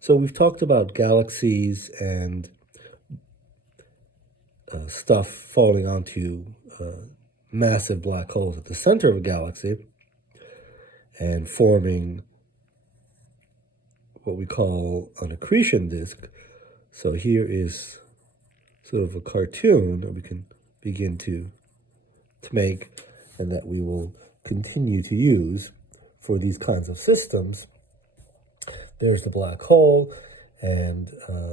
So we've talked about galaxies and stuff falling onto massive black holes at the center of a galaxy and forming what we call an accretion disk. So here is sort of a cartoon that we can begin to make and that we will continue to use for these kinds of systems. There's the black hole, and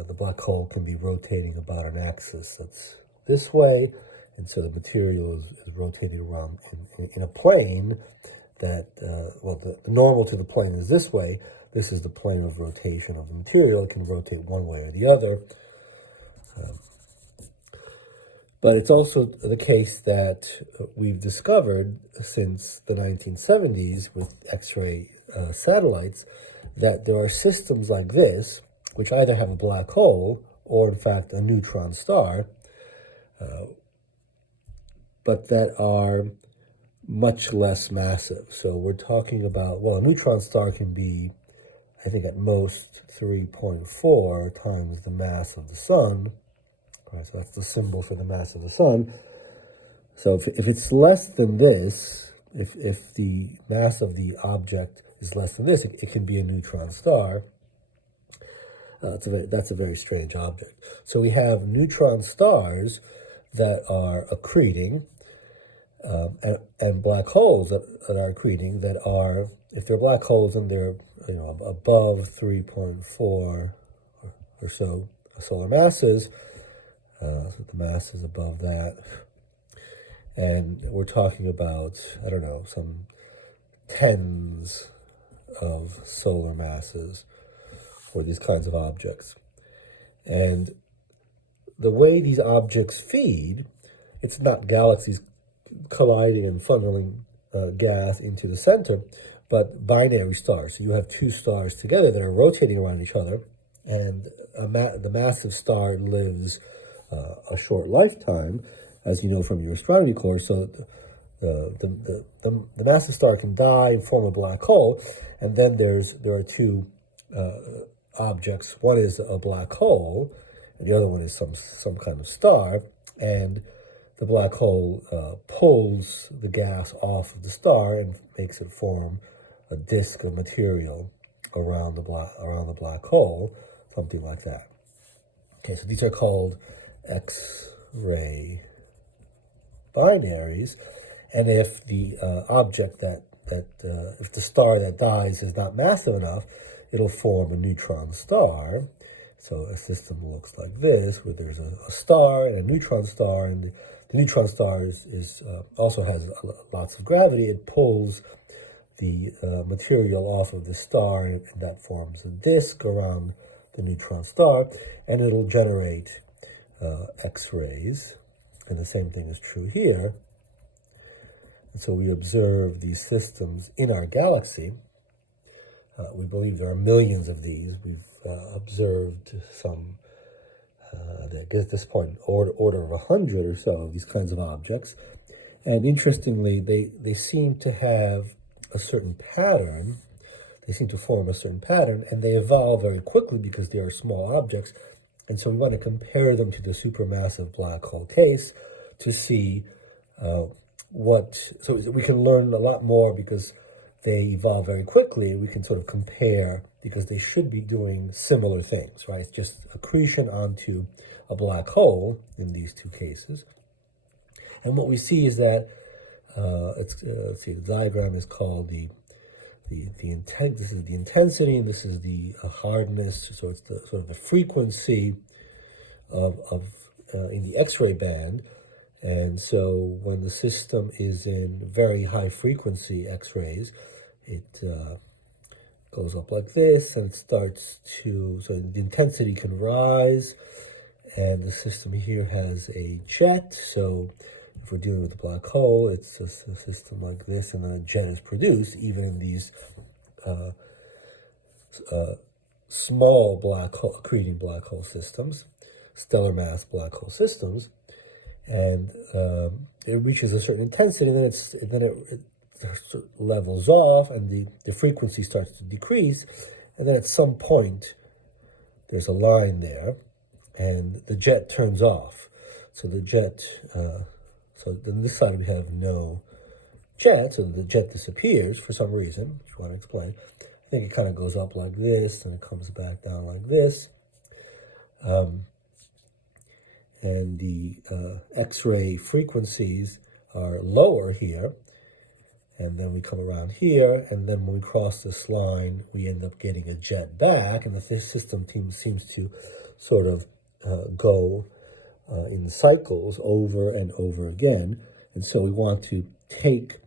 the black hole can be rotating about an axis that's this way, and so the material is rotating around in a plane that, well, the normal to the plane is this way. This is the plane of rotation of the material. It can rotate one way or the other. But it's also the case that we've discovered since the 1970s with X-ray satellites that there are systems like this, which either have a black hole or, in fact, a neutron star, but that are much less massive. So we're talking about, well, a neutron star can be, I think, at most 3.4 times the mass of the sun. Right, so that's the symbol for the mass of the sun. So if it's less than this, if the mass of the object is less than this, it can be a neutron star. That's a very strange object. So we have neutron stars that are accreting, and black holes that are accreting that are, if they're black holes and they're above 3.4 or so solar masses, so the mass is above that. And we're talking about, I don't know, some tens of solar masses for these kinds of objects. And the way these objects feed, it's not galaxies colliding and funneling gas into the center, but binary stars. So you have two stars together that are rotating around each other, and the massive star lives a short lifetime, as you know from your astronomy course. So the massive star can die and form a black hole, and then there are two objects. One is a black hole, and the other one is some kind of star, and the black hole pulls the gas off of the star and makes it form a disk of material around the black hole, something like that. Okay, so these are called X-ray binaries, and if the object if the star that dies is not massive enough, it'll form a neutron star. So a system looks like this, where there's a star and a neutron star, and the neutron star also has lots of gravity. It pulls the material off of the star, and that forms a disk around the neutron star, and it'll generate X-rays, and the same thing is true here. And so we observe these systems in our galaxy. We believe there are millions of these. We've observed some, I guess at this point, order of 100 or so of these kinds of objects. And interestingly, they seem to have a certain pattern. They seem to form a certain pattern, and they evolve very quickly because they are small objects. And so we want to compare them to the supermassive black hole case to see so we can learn a lot more because they evolve very quickly. We can sort of compare because they should be doing similar things, right? It's just accretion onto a black hole in these two cases. And what we see is that, let's see, the diagram is called this is the intensity, and this is the hardness. So it's the sort of the frequency of in the X-ray band. And so when the system is in very high frequency X-rays, it goes up like this, and it starts so the intensity can rise, and the system here has a jet. So if we're dealing with a black hole, it's a system like this, and then a jet is produced, even in these small accreting black hole systems, stellar mass black hole systems, and it reaches a certain intensity, and then it levels off, and the frequency starts to decrease, and then at some point there's a line there, and the jet turns off. So the jet, so on this side we have no jet, so the jet disappears for some reason, which I want to explain. I think it kind of goes up like this, and it comes back down like this. And the X-ray frequencies are lower here. And then we come around here, and then when we cross this line, we end up getting a jet back, and the system seems to sort of go in cycles over and over again. And so we want to take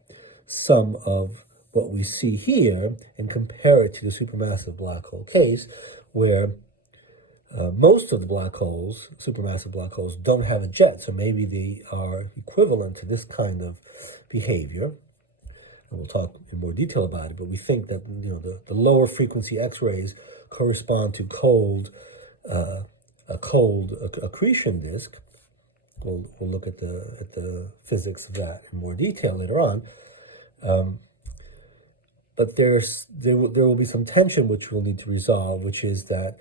some of what we see here and compare it to the supermassive black hole case, where most of the black holes, supermassive black holes, don't have a jet. So maybe they are equivalent to this kind of behavior. And we'll talk in more detail about it, but we think that the lower frequency X-rays correspond to a cold accretion disk. We'll look at the physics of that in more detail later on. But there will be some tension which we'll need to resolve, which is that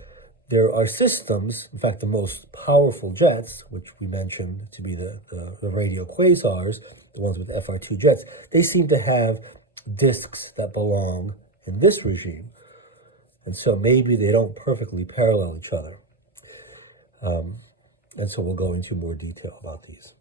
there are systems, in fact, the most powerful jets, which we mentioned to be the radio quasars, the ones with FR2 jets, they seem to have disks that belong in this regime. And so maybe they don't perfectly parallel each other. And so we'll go into more detail about these.